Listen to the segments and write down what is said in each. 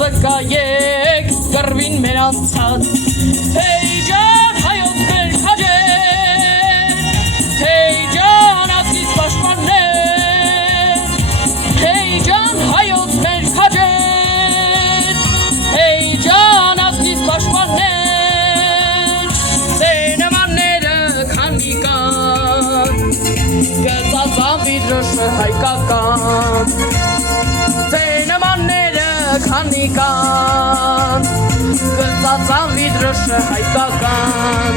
վկայեք կռվին մեր անցած Հեյ ջան հայոց մեր քաջեր Հեյ ջան ազգիս պաշտպաններ Հեյ ջան հայոց մեր քաջեր Հեյ ջան ազգիս պաշտպաններ Սենամանները քանի կան Գծածան վիդրոշը հայկական Սենամանները քանի կան Գծածան վիդրոշը հայկական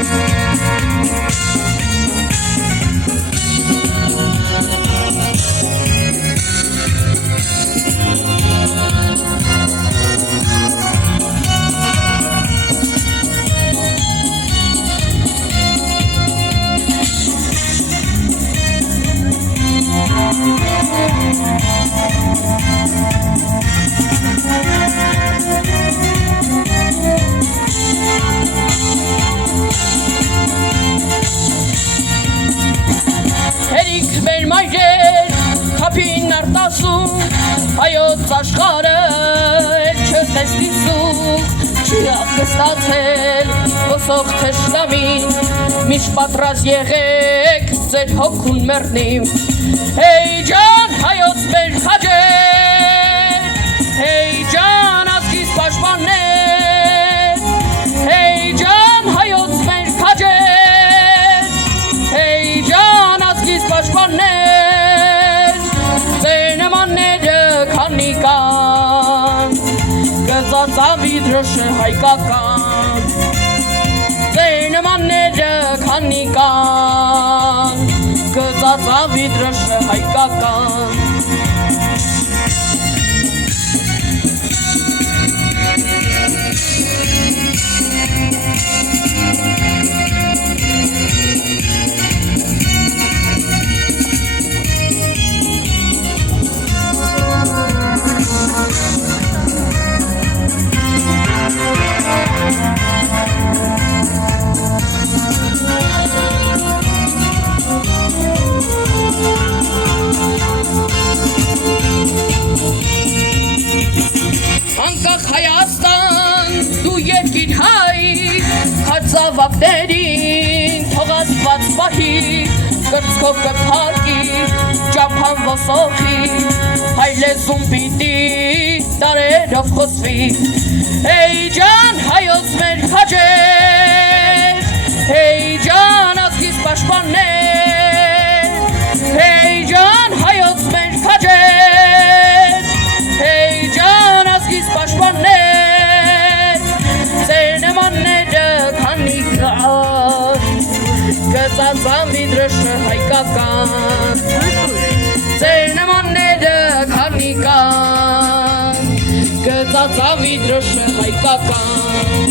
Հերիք մեր մայրեր քափին արտասում հայոց աշխարհը չտեսնիսում չի ապստացել ոսող թշնամին միշտ պատրաստ եղեք ձեր հոգուն մեռնիմ Հեյ ջան հայոց մեր քաջեր Հեյ ջան ազգիս պաշտպաններ Հեյ ջան հայոց մեր քաջեր Հեյ ջան ազգիս պաշտպաններ Սենամանները քանի կան Գծածան վիդրոշը հայկական Սենամանները քանի կան Գծածան վիդրոշը հայկական Անկախ Հայաստան դու երկիր հայ հացավակներին թող Աստված պահի կրծքով կփակի ճափան ոսոխի հայ լեզուն պիտի տարերով խոսվի Հեյ ջան հայոց մեր քաջեր Հեյ ջան ազգիս պաշտպաններ Հեյ ջան հայոց մեր քաջեր Հեյ ջան ազգիս պաշտպաններ Սենամանները քանի կան Գծածան վիդրոշը հայկական Սենամանները քանի կան Գծածան վիդրոշը հայկական